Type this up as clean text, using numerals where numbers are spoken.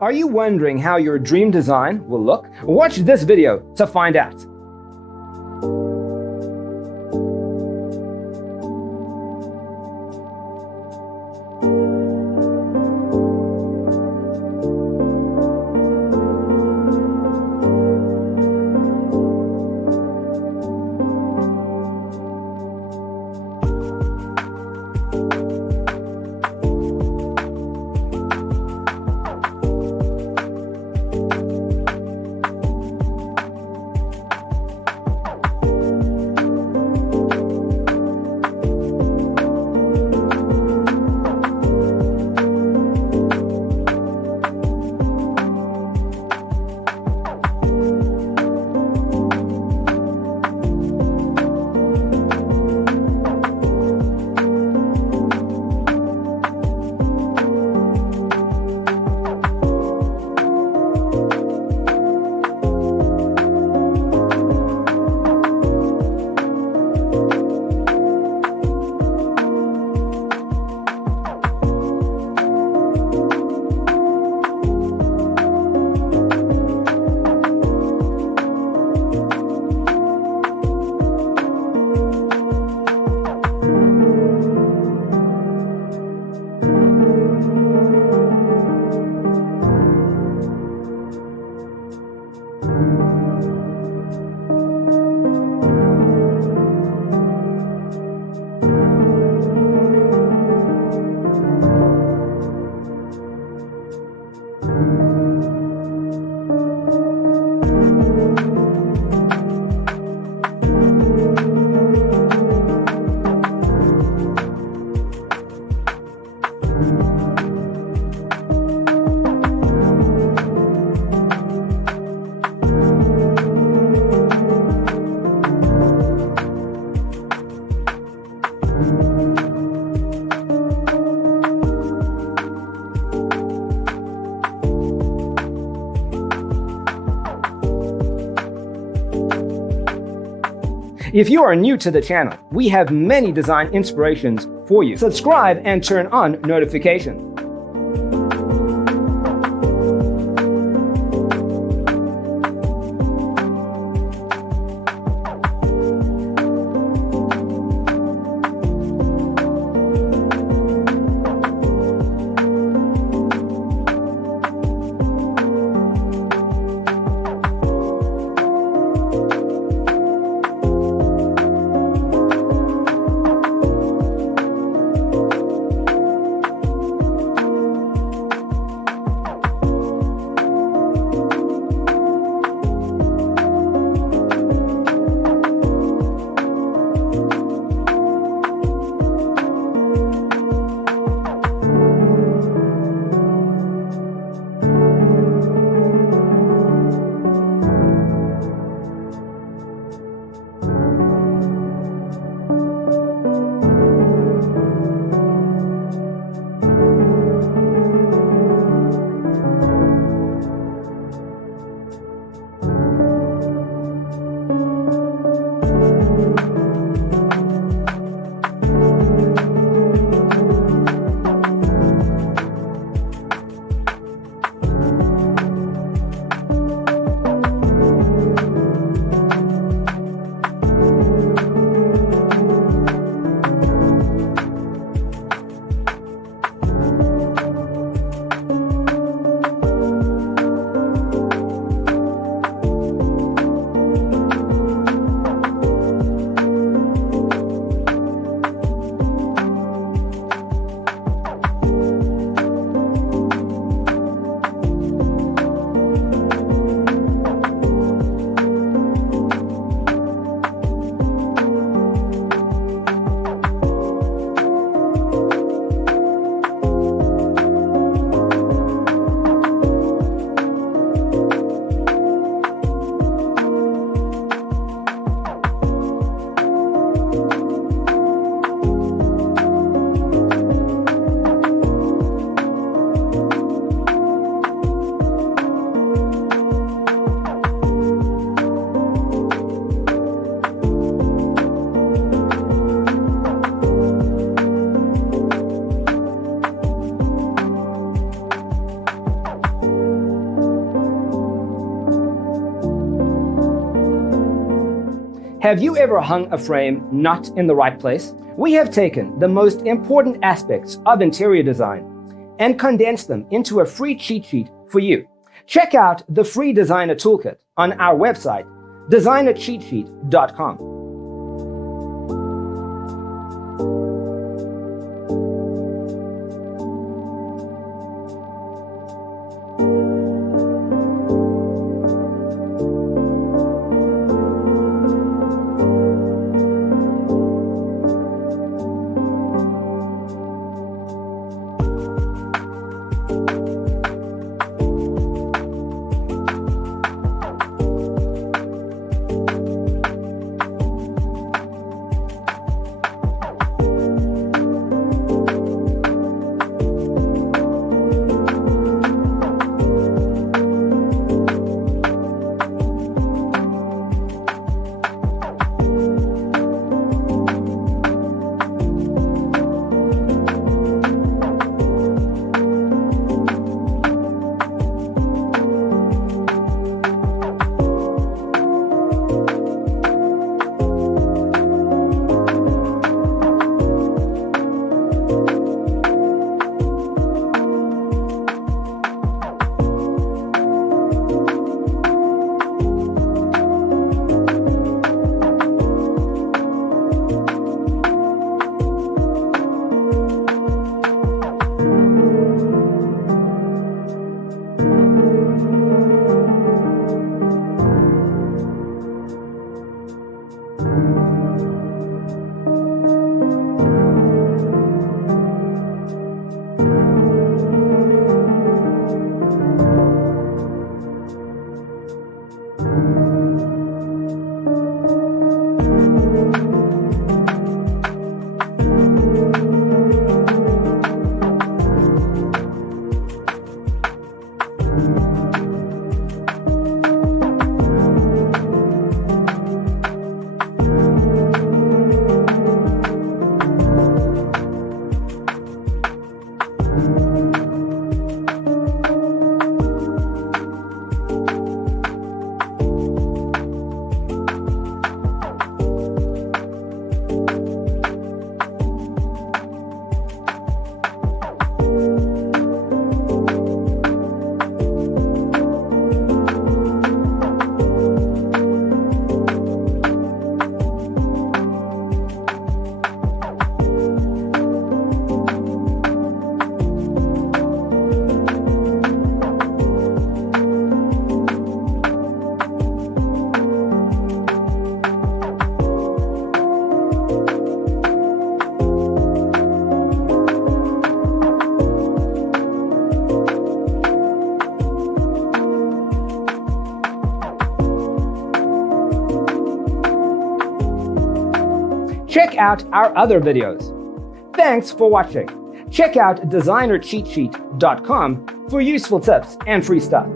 Are you wondering how your dream design will look? Watch this video to find out. If you are new to the channel, we have many design inspirations for you. Subscribe and turn on notifications. Have you ever hung a frame not in the right place? We have taken the most important aspects of interior design and condensed them into a free cheat sheet for you. Check out the free designer toolkit on our website, designercheatsheet.com. Check out our other videos. Thanks for watching. Check out designercheatsheet.com for useful tips and free stuff.